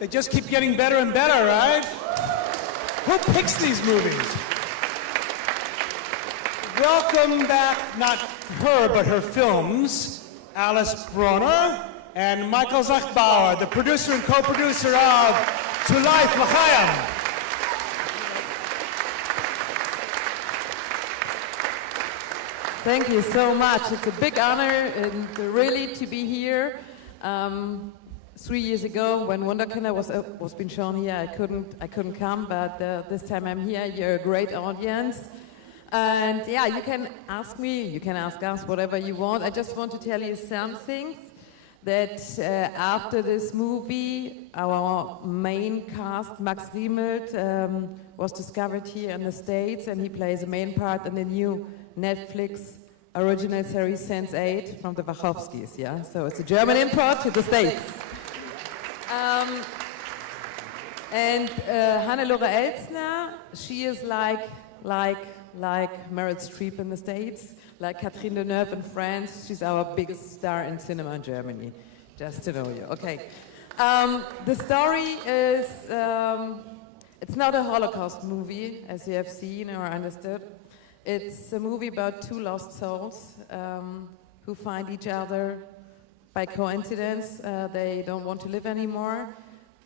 They just keep getting better and better, right? Who picks these movies? Welcome back, not her, but her films, Alice Bronner and Michael Zachbauer, the producer and co-producer of To Life, L'Chaim. Thank you so much. It's a big honor and really to be here. 3 years ago, when Wunderkinder was being shown here, I couldn't come, but this time I'm here. You're a great audience, and yeah, you can ask me, you can ask us whatever you want. I just want to tell you some things that after this movie, our main cast, Max Riemelt, was discovered here in the States, and he plays a main part in the new Netflix original series Sense8 from the Wachowskis. Yeah, so it's a German import to the States. And Hannelore Elsner, she is like Meryl Streep in the States, like Catherine Deneuve in France. She's our biggest star in cinema in Germany, just to know you. Okay. The story is, it's not a Holocaust movie, as you have seen or understood. It's a movie about two lost souls who find each other by coincidence. They don't want to live anymore,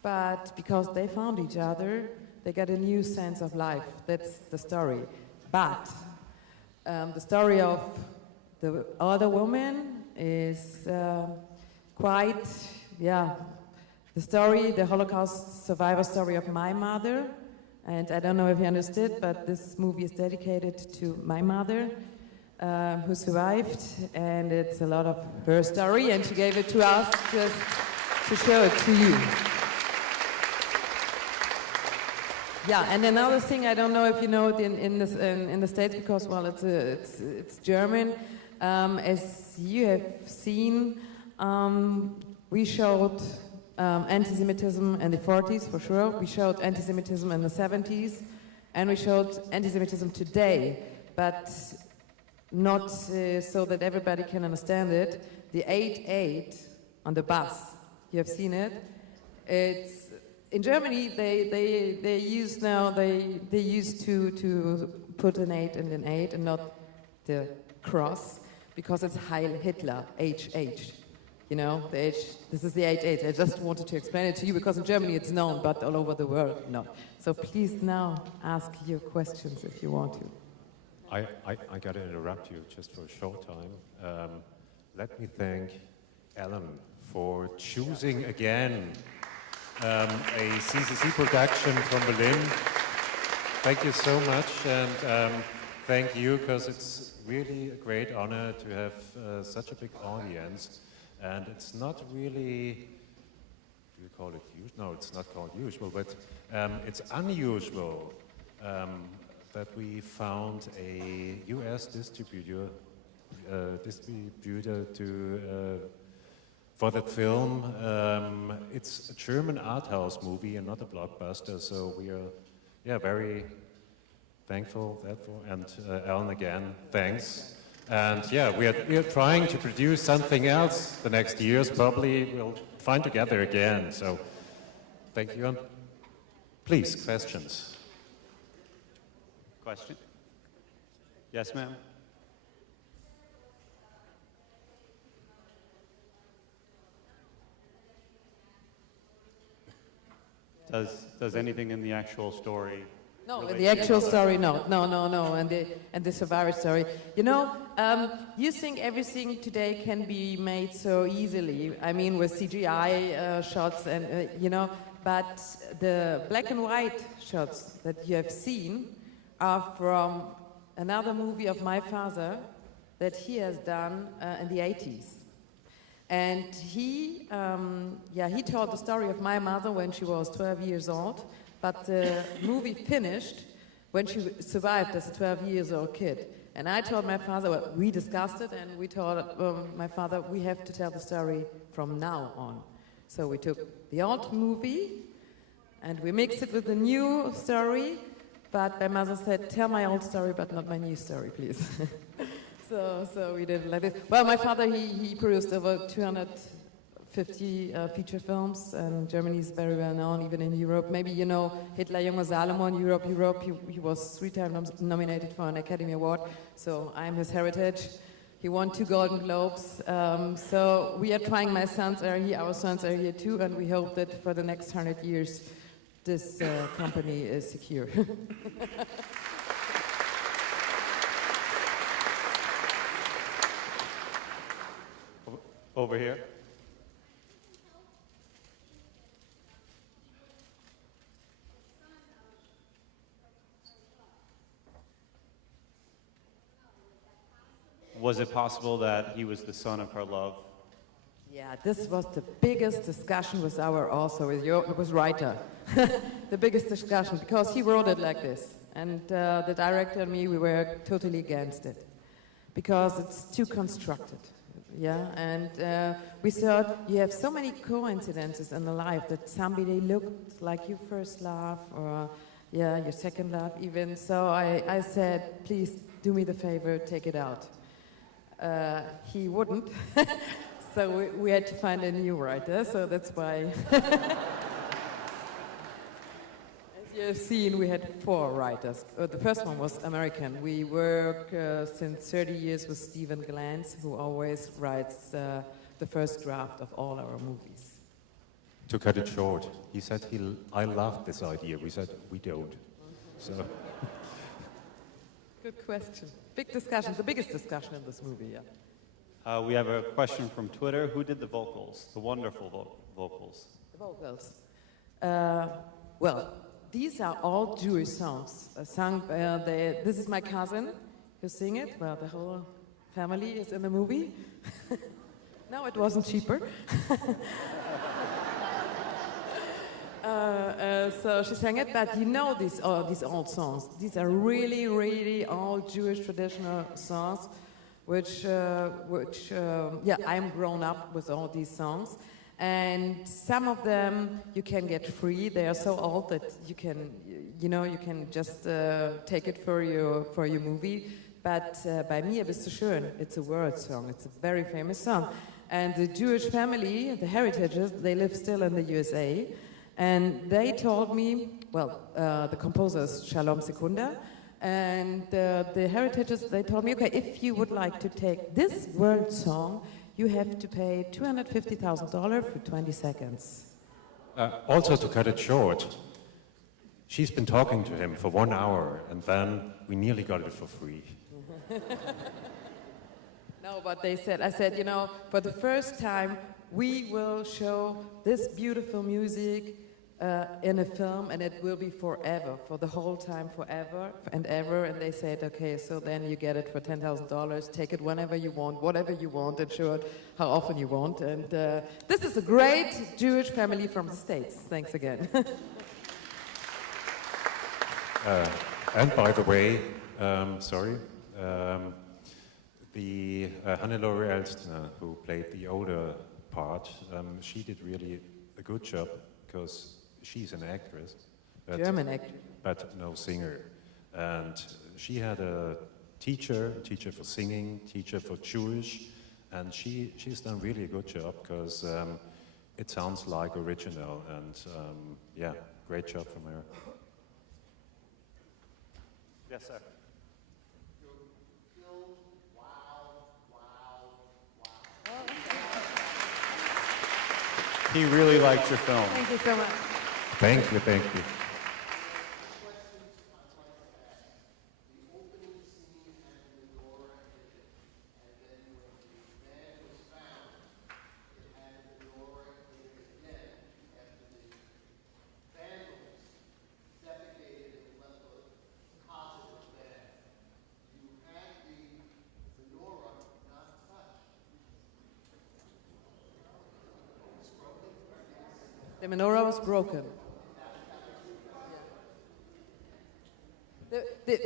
but because they found each other, they get a new sense of life. That's the story. But the story of the other woman is quite, the Holocaust survivor story of my mother. And I don't know if you understood, but this movie is dedicated to my mother, who survived, and it's a lot of her story, and she gave it to us just to show it to you. Yeah, and another thing, I don't know if you know it in the States, because, well, it's German. As you have seen, we showed anti-Semitism in the 40s, for sure. We showed anti-Semitism in the 70s, and we showed anti-Semitism today, but not so that everybody can understand it. The 8-8 on the bus, you have seen it. It's in Germany. They use now. They used to put an 8 and an 8 and not the cross, because it's Heil Hitler, HH. You know, the H, this is the 8-8. I just wanted to explain it to you, because in Germany it's known, but all over the world, no. So please now ask your questions if you want to. I got to interrupt you just for a short time. Let me thank Alan for choosing again a CCC production from Berlin. Thank you so much, and thank you, because it's really a great honor to have such a big audience. And it's not really, do you call it usual? No, it's not called usual, but it's unusual that we found a US distributor for that film. It's a German art house movie and not a blockbuster, so we are very thankful for, and Alan again, thanks. And yeah, we are trying to produce something else the next years. Probably we'll find together again. So thank you. And please, questions. Question? Yes, ma'am. Does anything in the actual story? No, the actual story, no, and the survivor story. You know, you think everything today can be made so easily. I mean, with CGI shots and, you know, but the black and white shots that you have seen are from another movie of my father that he has done in the 80s. And he told the story of my mother when she was 12 years old. But the movie finished when she survived as a 12-year-old kid. And I told my father, well, we discussed it, and we told my father, we have to tell the story from now on. So we took the old movie, and we mixed it with the new story, but my mother said, tell my old story, but not my new story, please. so we did it like this. Well, my father, he produced over 200 50 feature films, and Germany is very well known, even in Europe. Maybe you know Hitler Junger Salomon, Europe. He was 3 times nominated for an Academy Award, so I'm his heritage. He won 2 Golden Globes. So we are trying, my sons are here, our sons are here too, and we hope that for the next 100 years, this company is secure. Over here. Was it possible that he was the son of her love? Yeah, this was the biggest discussion with our author, with writer. The biggest discussion, because he wrote it like this. And the director and me, we were totally against it. Because it's too constructed. Yeah, and we thought you have so many coincidences in the life that somebody looked like your first love, or yeah, your second love even. So I said, please do me the favor, take it out. He wouldn't, so we had to find a new writer, so that's why. As you have seen, we had 4 writers. The first one was American. We work since 30 years with Stephen Glantz, who always writes the first draft of all our movies. To cut it short, he said I loved this idea. We said we don't. So. Good question. Big discussion, the biggest discussion in this movie, yeah. We have a question from Twitter. Who did the vocals, the wonderful vocals? The vocals. Well, these are all Jewish songs. Sung, this is my cousin who sing it. Well, the whole family is in the movie. No, it wasn't cheaper. So she sang it, but you know these old songs. These are really, really old Jewish traditional songs, which I'm grown up with all these songs. And some of them you can get free. They are so old that you can just take it for your movie. But Bei mir bist du schön, it's a world song. It's a very famous song. And the Jewish family, the heritages, they live still in the USA. And they told me, well, the composer is Shalom Sekunda, and the heritages, they told me, okay, if you would like to take this world song, you have to pay $250,000 for 20 seconds. Also, to cut it short, she's been talking to him for 1 hour, and then we nearly got it for free. No, but I said, for the first time, we will show this beautiful music in a film, and it will be forever, for the whole time, forever and ever. And they said, okay, so then you get it for $10,000, take it whenever you want, whatever you want, and show it how often you want. And this is a great Jewish family from the States. Thanks again. And by the way, the Hannelore Elstner, who played the older part, she did really a good job, because she's an actress. German actress. But no singer. And she had a teacher for singing, teacher for Jewish, and she's done really a good job, because it sounds like original, and yeah, great job from her. Yes, sir. He really liked your film. Thank you so much. Thank you, thank you. The menorah was broken.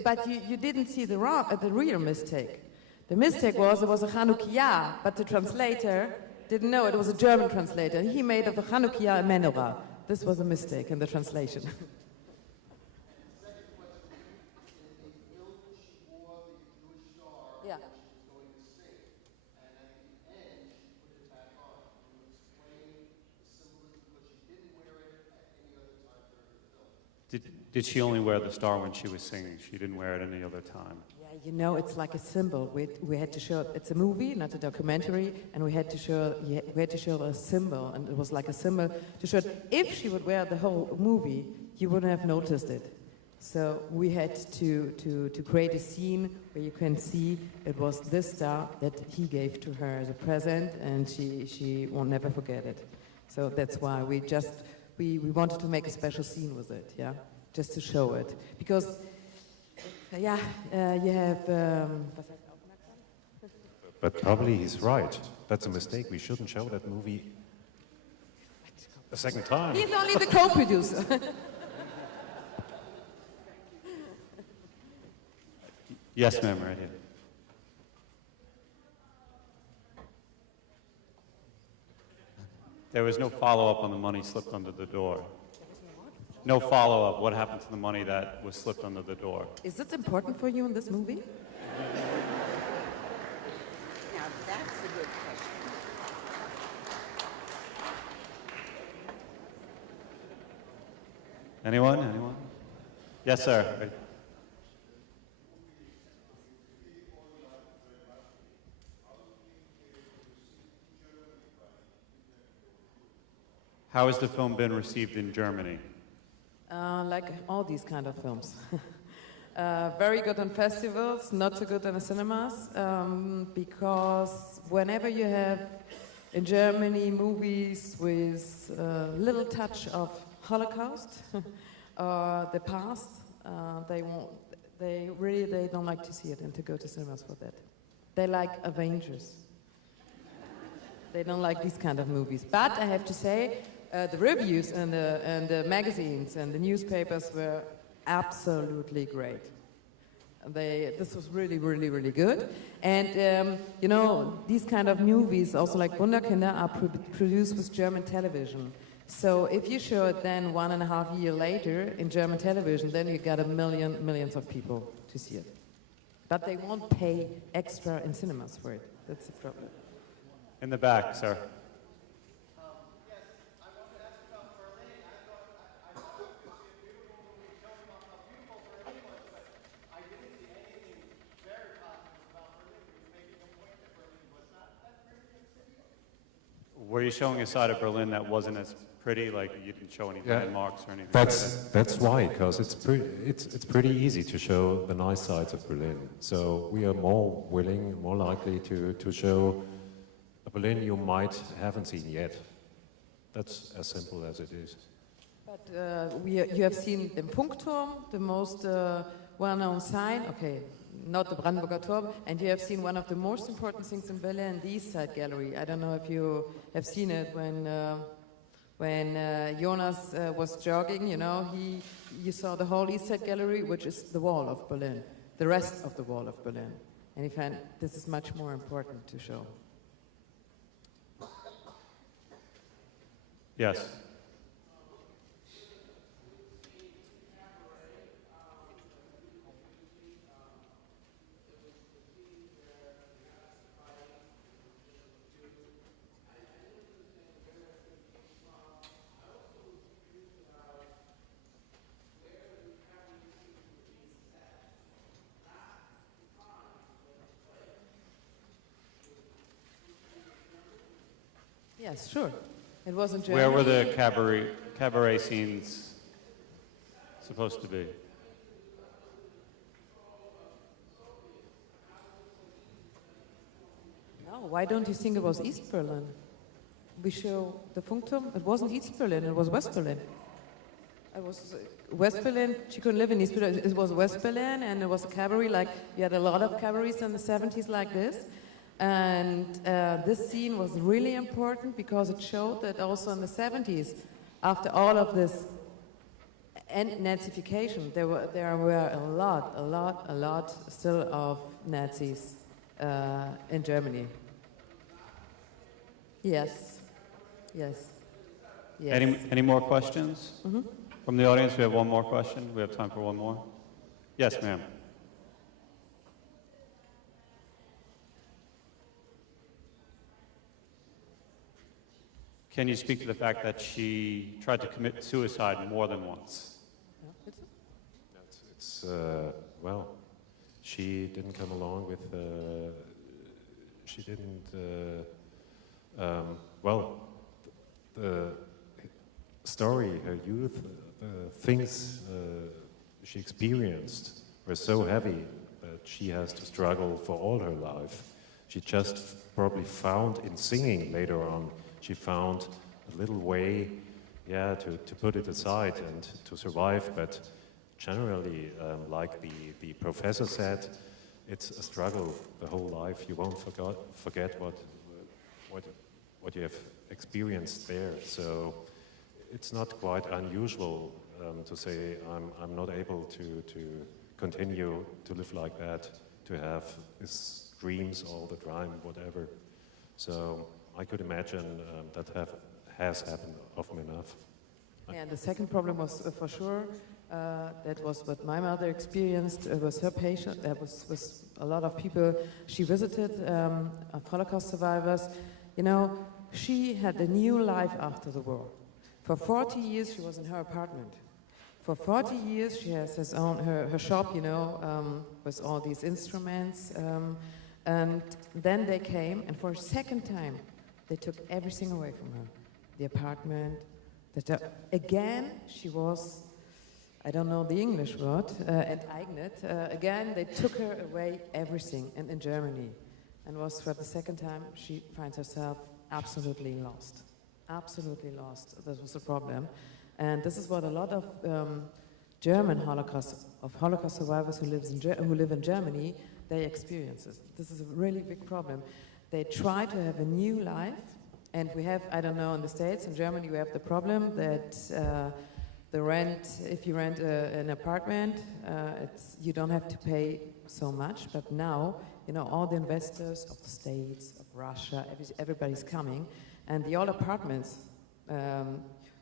But you didn't see the real mistake. The mistake was it was a Chanukiah, but the translator didn't know. It was a German translator. He made of a Chanukiah a menorah. This was a mistake in the translation. Yeah. Did she only wear the star when she was singing? She didn't wear it any other time? Yeah, you know, it's like a symbol. We had to show, it's a movie, not a documentary, and we had to show a symbol, and it was like a symbol to show, if she would wear the whole movie, you wouldn't have noticed it. So we had to create a scene where you can see it was this star that he gave to her as a present, and she won't never forget it. So that's why we wanted to make a special scene with it, yeah, just to show it. Because, you have... But probably he's right. That's a mistake. We shouldn't show that movie a second time. He's only the co-producer. Yes, ma'am, right here. There was no follow-up on the money slipped under the door. No follow-up. What happened to the money that was slipped under the door? Is it important for you in this movie? Now, that's a good question. Anyone? Anyone? Yes, sir. Right. How has the film been received in Germany? Like all these kind of films. Very good on festivals, not so good on the cinemas, because whenever you have in Germany movies with a little touch of Holocaust or the past, they don't like to see it and to go to cinemas for that. They like Avengers. They don't like these kind of movies. But I have to say, the reviews and the magazines and the newspapers were absolutely great. This was really, really, really good. And, you know, these kind of movies, also like Wunderkinder, are produced with German television. So if you show it then 1.5 years later in German television, then you got millions of people to see it. But they won't pay extra in cinemas for it. That's the problem. In the back, sir. Were you showing a side of Berlin that wasn't as pretty, like you didn't show any landmarks or anything? That's why, because it's pretty easy to show the nice sides of Berlin. So we are more willing, more likely to show a Berlin you might haven't seen yet. That's as simple as it is. But you have seen the Funkturm, the most well-known sign. Okay, not the Brandenburger Turm. And you have seen one of the most important things in Berlin, the East Side Gallery. I don't know if you have seen it when Jonas was jogging. You know, you saw the whole East Side Gallery, which is the wall of Berlin, the rest of the wall of Berlin. And he found this is much more important to show. Yes. Yes, sure. It was in Germany. Where were the cabaret scenes supposed to be? No, why don't you think it was East Berlin? We show the Funkturm. It wasn't East Berlin, it was West Berlin. It was West Berlin. She couldn't live in East Berlin. It was West Berlin, and it was a cabaret. Like, you had a lot of cabarets in the 70s like this. And this scene was really important because it showed that also in the 70s, after all of this Nazification, there were a lot still of Nazis in Germany. Yes. Any more questions? Mm-hmm. From the audience, we have one more question. We have time for one more. Yes, ma'am. Can you speak to the fact that she tried to commit suicide more than once? it's well, she didn't come along with. She didn't. Well, the story, her youth, the things she experienced were so heavy that she has to struggle for all her life. She just probably found in singing later on, she found a little way, yeah, to put it aside and to survive. But generally, like the professor said, it's a struggle the whole life. You won't forget what you have experienced there. So it's not quite unusual to say I'm not able to continue to live like that, to have these dreams all the time, whatever. So I could imagine that has happened often enough. And the second problem was for sure, that was what my mother experienced, was her patient, was a lot of people she visited, of Holocaust survivors. You know, she had a new life after the war. For 40 years she was in her apartment. For 40 years she has her shop, you know, with all these instruments. And then they came, and for a second time, they took everything away from her. The apartment, again, she was, I don't know the English word, enteignet. Again, they took her away everything, and in Germany. And was for the second time, she finds herself absolutely lost. Absolutely lost. That was the problem. And this is what a lot of German Holocaust survivors who live in Germany, they experience. This is a really big problem. They try to have a new life, and we have, I don't know, in the States, in Germany, we have the problem that the rent, if you rent an apartment, you don't have to pay so much, but now, you know, all the investors of the States, of Russia, everybody's coming, and the old apartments,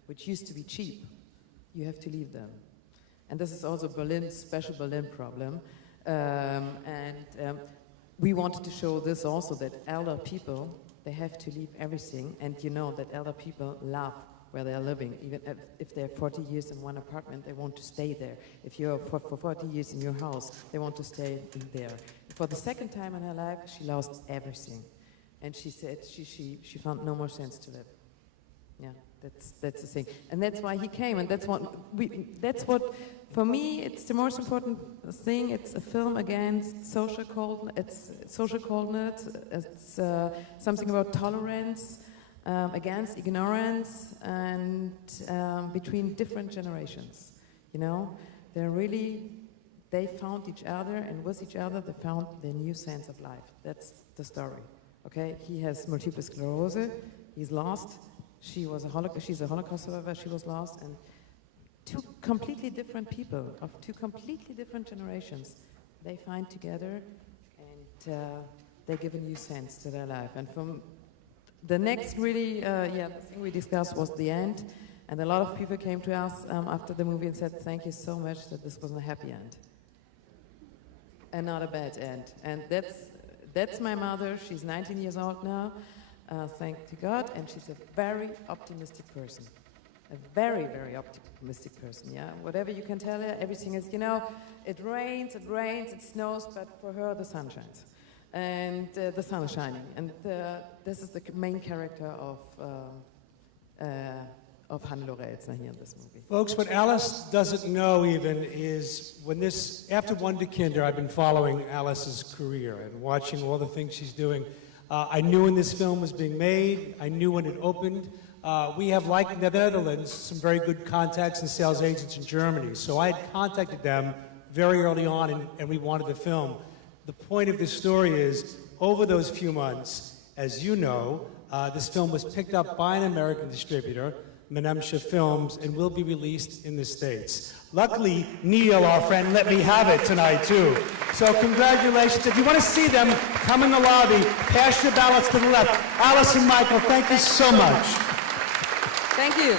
which used to be cheap, you have to leave them. And this is also special Berlin problem. We wanted to show this also, that elder people, they have to leave everything, and you know that elder people love where they're living. Even if they're 40 years in one apartment, they want to stay there. If you're for 40 years in your house, they want to stay there. For the second time in her life, she lost everything. And she said she found no more sense to live. Yeah, that's the thing. And that's why he came, and that's what, for me, it's the most important thing. It's a film against social coldness. It's something about tolerance, against ignorance, and between different generations. You know, they found each other, and with each other they found their new sense of life. That's the story. Okay, he has multiple sclerosis. He's lost. She's a Holocaust survivor. She was lost, and two completely different people of two completely different generations, they find together, and they give a new sense to their life. And from the next really, the thing we discussed was the end, and a lot of people came to us after the movie and said, "Thank you so much that this was a happy end, and not a bad end." And that's my mother. She's 19 years old now. Thank to God, and she's a very optimistic person. A very, very optimistic person, yeah? Whatever you can tell her, everything is, you know, it rains, it snows, but for her the sun shines. And the sun is shining. And this is the main character of Hannelore Elsner here in this movie. Folks, what Alice doesn't know even is after Wunderkinder, I've been following Alice's career and watching all the things she's doing. I knew when this film was being made. I knew when it opened. We have, like the Netherlands, some very good contacts and sales agents in Germany. So I had contacted them very early on, and we wanted the film. The point of this story is, over those few months, as you know, this film was picked up by an American distributor, Menemsha Films, and will be released in the States. Luckily, Neil, our friend, let me have it tonight, too. So congratulations. If you want to see them, come in the lobby. Pass your ballots to the left. Alice and Michael, thank you so much. Thank you.